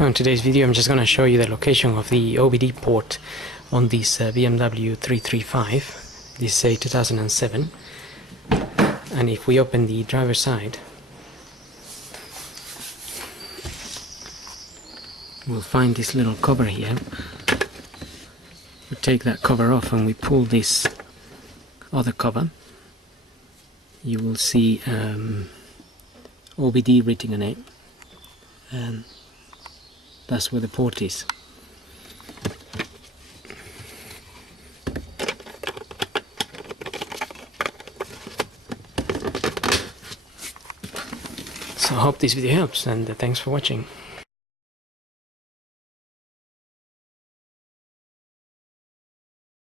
In today's video I'm just going to show you the location of the OBD port on this BMW 335. This is a 2007, and if we open the driver's side we'll find this little cover here. We take that cover off and we pull this other cover. You will see OBD written on it, and that's where the port is. So I hope this video helps, and thanks for watching.